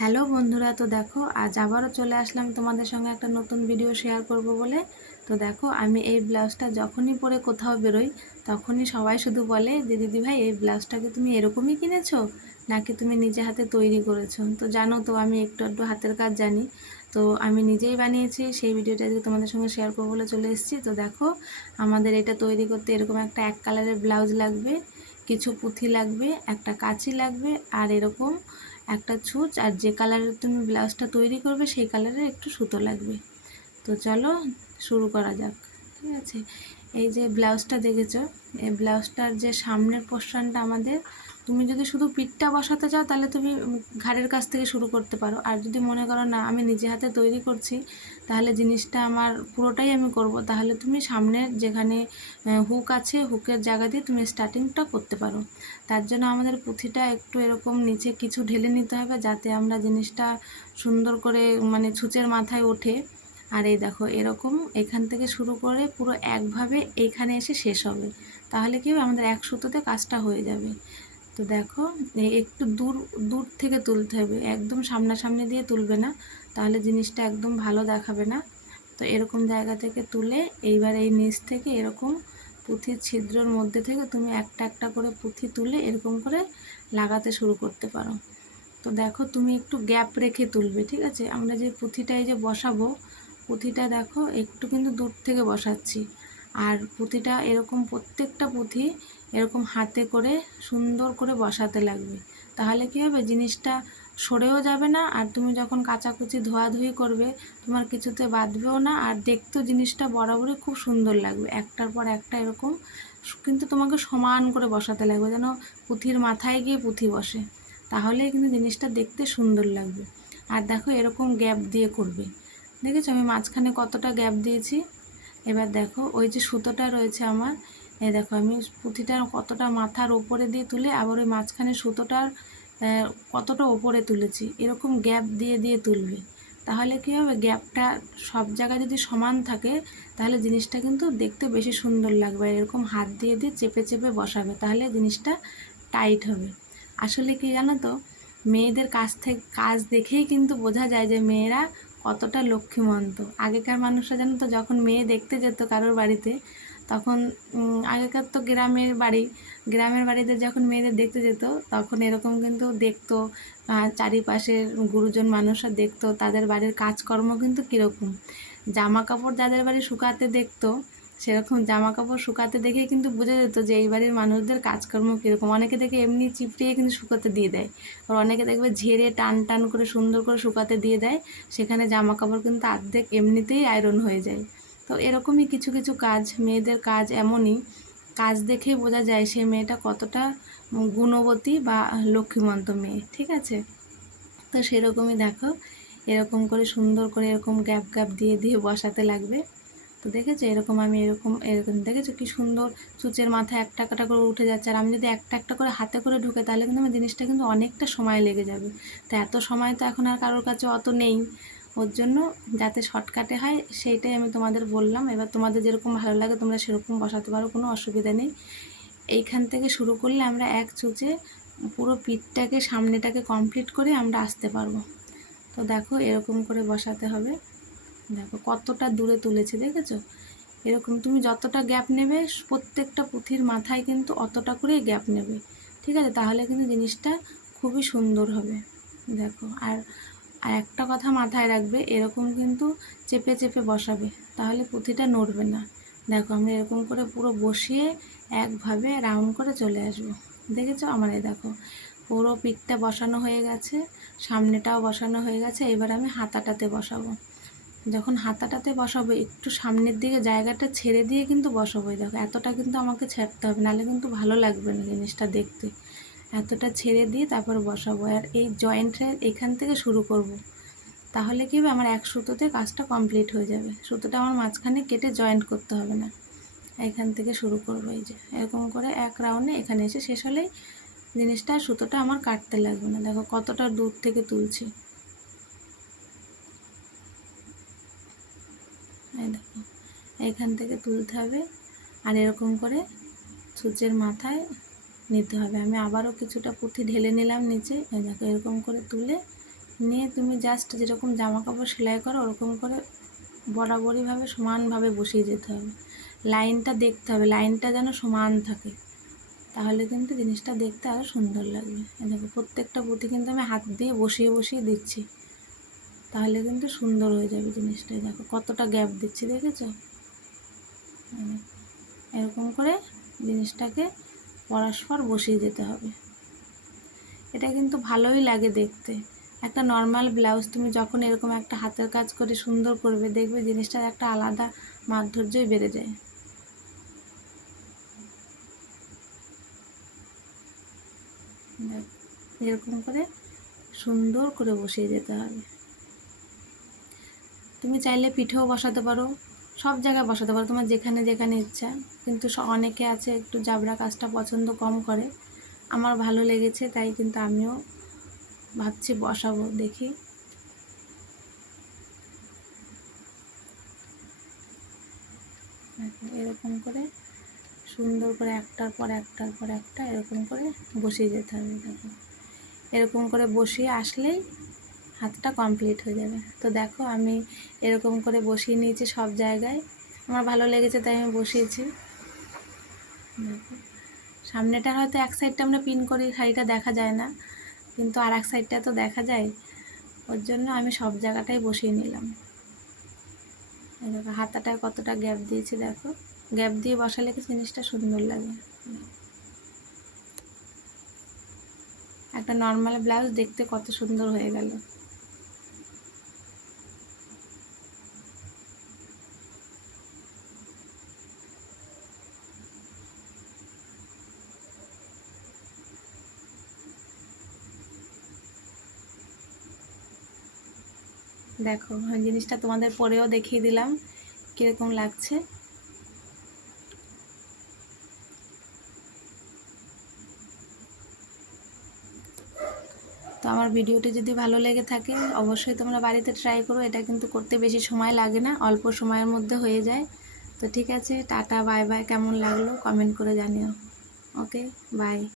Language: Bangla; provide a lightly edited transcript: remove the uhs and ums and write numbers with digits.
হ্যালো বন্ধুরা, তো দেখো আজ আবারও চলে আসলাম তোমাদের সঙ্গে একটা নতুন ভিডিও শেয়ার করব বলে। তো দেখো আমি এই ব্লাউজটা যখনই পরে কোথাও বেরোই তখনই সবাই শুধু বলে যে দিদি ভাই এই ব্লাউজটাকে তুমি এরকমই কিনেছো নাকি তুমি নিজে হাতে তৈরি করেছো। তো জানো তো আমি একটু একটু হাতের কাজ জানি, তো আমি নিজেই বানিয়েছি। সেই ভিডিওটা আজকে তোমাদের সঙ্গে শেয়ার করবো বলে চলে এসেছি। তো দেখো আমাদের এটা তৈরি করতে এরকম একটা এক কালারের ব্লাউজ লাগবে, কিছু পুঁথি লাগবে, একটা কাঁচি লাগবে, আর এরকম একটা ছুঁচ, আর যে কালারের তুমি ব্লাউজটা তৈরি করবে সেই কালারের একটু সুতো লাগবে। তো চলো শুরু করা যাক। ঠিক আছে, এই যে ব্লাউজটা দেখেছো, এই ব্লাউজটার যে সামনের পোর্শনটা আমাদের, তুমি যদি শুধু পিঠটা বসাতে চাও তাহলে তুমি ঘাড়ের কাছ থেকে শুরু করতে পারো। আর যদি মনে করো না আমি নিজে হাতে তৈরি করছি, তাহলে জিনিসটা আমার পুরোটাই আমি করব, তাহলে তুমি সামনের যেখানে হুক আছে হুকের জায়গা দিয়ে তুমি স্টার্টিংটা করতে পারো। তার জন্য আমাদের পুঁথিটা একটু এরকম নিচে কিছু ঢেলে নিতে হবে যাতে আমরা জিনিসটা সুন্দর করে মানে ছুঁচের মাথায় ওঠে। আর এই দেখো এরকম এখান থেকে শুরু করে পুরো একভাবে এইখানে এসে শেষ হবে, তাহলে কি হবে আমাদের এক সুতোতে কাজটা হয়ে যাবে। তো দেখো একটু দূর দূর থেকে তুলতে হবে, একদম সামনাসামনি দিয়ে তুলবে না, তাহলে জিনিসটা একদম ভালো দেখাবে না। তো এরকম জায়গা থেকে তুলে এইবার এই নিচ থেকে এরকম পুঁথির ছিদ্রর মধ্যে থেকে তুমি একটা একটা করে পুঁথি তুলে এরকম করে লাগাতে শুরু করতে পারো। তো দেখো তুমি একটু গ্যাপ রেখে তুলবে, ঠিক আছে। আমরা যে পুঁথিটা এই যে বসাবো, পুঁথিটা দেখো একটু কিন্তু দূর থেকে বসাচ্ছি। আর পুঁথিটা এরকম প্রত্যেকটা পুঁথি এরকম হাতে করে সুন্দর করে বসাতে লাগবে, তাহলে কী হবে জিনিসটা সরেও যাবে না, আর তুমি যখন কাচাকুচি ধোয়াধুয়ি করবে তোমার কিছুতে বাঁধবেও না, আর দেখতেও জিনিসটা বরাবরই খুব সুন্দর লাগবে। একটার পর একটা এরকম কিন্তু তোমাকে সমান করে বসাতে লাগবে, যেন পুঁথির মাথায় গিয়ে পুঁথি বসে, তাহলেই কিন্তু জিনিসটা দেখতে সুন্দর লাগবে। আর দেখো এরকম গ্যাপ দিয়ে করবে, দেখেছো আমি মাঝখানে কতটা গ্যাপ দিয়েছি। এবার দেখো ওই যে সুতোটা রয়েছে আমার, এই দেখো আমি পুঁথিটা কতটা মাথার ওপরে দিয়ে তুলে আবার ওই মাঝখানে সুতোটার কতটা ওপরে তুলেছি, এরকম গ্যাপ দিয়ে দিয়ে তুলবে, তাহলে কী হবে গ্যাপটা সব জায়গায় যদি সমান থাকে তাহলে জিনিসটা কিন্তু দেখতে বেশি সুন্দর লাগবে। এরকম হাত দিয়ে দিয়ে চেপে চেপে বসাবে, তাহলে জিনিসটা টাইট হবে। আসলে কি জানো তো, মেয়েদের কাজ দেখেই কিন্তু বোঝা যায় যে মেয়েরা কতটা লক্ষ্মীমন্ত। আগেকার মানুষরা জানো তো যখন মেয়ে দেখতে যেত কারোর বাড়িতে, তখন আগেকার তো গ্রামের বাড়িতে যখন মেয়েদের দেখতে যেত তখন এরকম কিন্তু দেখতো, চারিপাশের গুরুজন মানুষরা দেখতো তাদের বাড়ির কাজকর্ম কিন্তু কীরকম। জামা কাপড় যাদের বাড়ি শুকাতে দেখতো, সেরকম জামা কাপড় শুকাতে দেখে কিন্তু বোঝা যেত যে এই বাড়ির মানুষদের কাজকর্ম কীরকম। অনেকে দেখে এমনি চিপড়িয়ে কিন্তু শুকাতে দিয়ে দেয়, আর অনেকে দেখবে ঝেড়ে টান টান করে সুন্দর করে শুকাতে দিয়ে দেয়, সেখানে জামা কাপড় কিন্তু অর্ধেক এমনিতেই আয়রন হয়ে যায়। তো এরকমই কিছু কিছু কাজ, মেয়েদের কাজ এমনই, কাজ দেখেই বোঝা যায় সে মেয়েটা কতটা গুণবতী বা লক্ষ্মীমন্ত মেয়ে, ঠিক আছে। তো সেরকমই দেখো এরকম করে সুন্দর করে এরকম গ্যাপ গ্যাপ দিয়ে দিয়ে বসাতে লাগবে। তো দেখেছো এরকম আমি এরকম এরকম দেখেছো কি সুন্দর সূচের মাথায় একটা একটা করে উঠে যাচ্ছে। আর আমি যদি একটা একটা করে হাতে করে ঢুকে তাহলে কিন্তু আমার জিনিসটা কিন্তু অনেকটা সময় লেগে যাবে। তো এত সময় তো এখন আর কারোর কাছে অত নেই, ওর জন্য যাতে শর্টকাটে হয় সেইটাই আমি তোমাদের বললাম। এবার তোমাদের যেরকম ভালো লাগে তোমরা সেরকম বসাতে পারো, কোনো অসুবিধা নেই। এইখান থেকে শুরু করলে আমরা এক ছুঁচে পুরো পিঠটাকে সামনেটাকে কমপ্লিট করে আমরা আসতে পারবো। তো দেখো এরকম করে বসাতে হবে। দেখো কতটা দূরে তুলেছি, দেখেছো। এরকম তুমি যতটা গ্যাপ নেবে প্রত্যেকটা পুঁথির মাথায় কিন্তু অতটা করেই গ্যাপ নেবে, ঠিক আছে, তাহলে কিন্তু জিনিসটা খুবই সুন্দর হবে। দেখো আর আর একটা কথা মাথায় রাখবে, এরকম কিন্তু চেপে চেপে বসাবে, তাহলে পুঁথিটা নড়বে না। দেখো আমরা এরকম করে পুরো বসিয়ে একভাবে রাউন্ড করে চলে আসবো। দেখেছো আমার এই দেখো পুরো পিঠটা বসানো হয়ে গেছে, সামনেটাও বসানো হয়ে গেছে। এবার আমি হাতাটাতে বসাবো। যখন হাতাটাতে বসাবো একটু সামনের দিকে জায়গাটা ছেড়ে দিয়ে কিন্তু বসাবো। দেখো এতটা কিন্তু আমাকে ছাড়তে হবে, নাহলে কিন্তু ভালো লাগবে না জিনিসটা দেখতে। এতটা ছেড়ে দিয়ে তারপর বসাবো, আর এই জয়েন্টের এখান থেকে শুরু করব। তাহলে কী হবে আমার এক সুতোতে কাজটা কমপ্লিট হয়ে যাবে, সুতোটা আমার মাঝখানে কেটে জয়েন্ট করতে হবে না। এখান থেকে শুরু করবো, এই যে এরকম করে এক রাউন্ডে এখানে এসে শেষ হলেই জিনিসটা সুতোটা আমার কাটতে লাগবে না। দেখো কতটা দূর থেকে তুলছি, এই দেখো এখান থেকে তুলতে হবে। আর এরকম করে সূচের মাথায় নিতে হবে। আমি আবারও কিছুটা পুঁথি ঢেলে নিলাম নিচে, এই দেখো এরকম করে তুলে নিয়ে তুমি জাস্ট যেরকম জামা কাপড় সেলাই করো ওরকম করে বরাবরইভাবে সমানভাবে বসিয়ে যেতে হবে। লাইনটা দেখতে হবে, লাইনটা যেন সমান থাকে, তাহলে কিন্তু জিনিসটা দেখতে আরও সুন্দর লাগবে। দেখো প্রত্যেকটা পুঁতি কিন্তু আমি হাত দিয়ে বসিয়ে বসিয়ে দিচ্ছি, তাহলে কিন্তু সুন্দর হয়ে যাবে জিনিসটা। দেখো কতটা গ্যাপ দিচ্ছি, দেখেছো? এরকম করে জিনিসটাকে পরস্পর বসিয়ে যেতে হবে। এটা কিন্তু ভালোই লাগে দেখতে। একটা নর্মাল ব্লাউজ তুমি যখন এরকম একটা হাতের কাজ করে সুন্দর করবে, দেখবে জিনিসটার একটা আলাদা মাধুর্যই বেড়ে যায়। এরকম করে সুন্দর করে বসিয়ে যেতে হবে। তুমি চাইলে পিঠেও বসাতে পারো, সব জায়গায় বসাতে পারো, তোমার যেখানে যেখানে ইচ্ছা। কিন্তু অনেকে আছে একটু জাবরা কাজটা পছন্দ কম করে, আমার ভালো লেগেছে তাই কিন্তু আমিও ভাবছি বসাবো, দেখি। এরকম করে সুন্দর করে একটার পর একটা এরকম করে বসিয়ে যেতে হবে। দেখো এরকম করে বসিয়ে আসলেই হাতটা কমপ্লিট হয়ে যাবে। তো দেখো আমি এরকম করে বসিয়ে নিয়েছি সব জায়গায়, আমার ভালো লেগেছে তাই আমি বসিয়েছি। দেখো সামনেটা হয়তো এক সাইডটা আমরা পিন করি, শাড়িটা দেখা যায় না, কিন্তু আর এক সাইডটা তো দেখা যায়, ওর জন্য আমি সব জায়গাটাই বসিয়ে নিলাম। দেখো হাতাটায় কতটা গ্যাপ দিয়েছি, দেখো গ্যাপ দিয়ে বসালে কি জিনিসটা সুন্দর লাগে। একটা নর্মাল ব্লাউজ দেখতে কত সুন্দর হয়ে গেল। দেখো জিনিসটা তোমাদের পরেও দেখিয়ে দিলাম কীরকম লাগছে। তো আমার ভিডিওটি যদি ভালো লেগে থাকে অবশ্যই তোমরা বাড়িতে ট্রাই করো। এটা কিন্তু করতে বেশি সময় লাগে না, অল্প সময়ের মধ্যে হয়ে যায়। তো ঠিক আছে, টাটা বাই বাই। কেমন লাগলো কমেন্ট করে জানিও। Okay bye.